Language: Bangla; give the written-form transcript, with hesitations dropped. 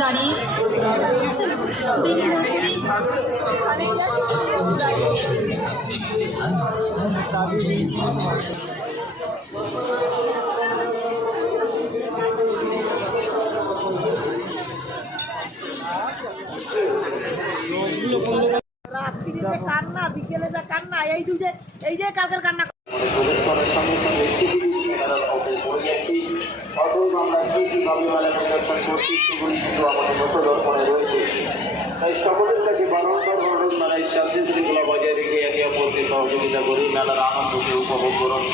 দাঁড়িয়ে রাত্রিতে কান্না, বিকেলে যা কান্না, এই যে কাজের কান্না। তাই সকলের কাছে বারংবার অনুরোধ, মেলায় শান্তি শৃঙ্খলা বজায় রেখে একে অপরকে সহযোগিতা করে মেলার আনন্দকে উপভোগ করুন।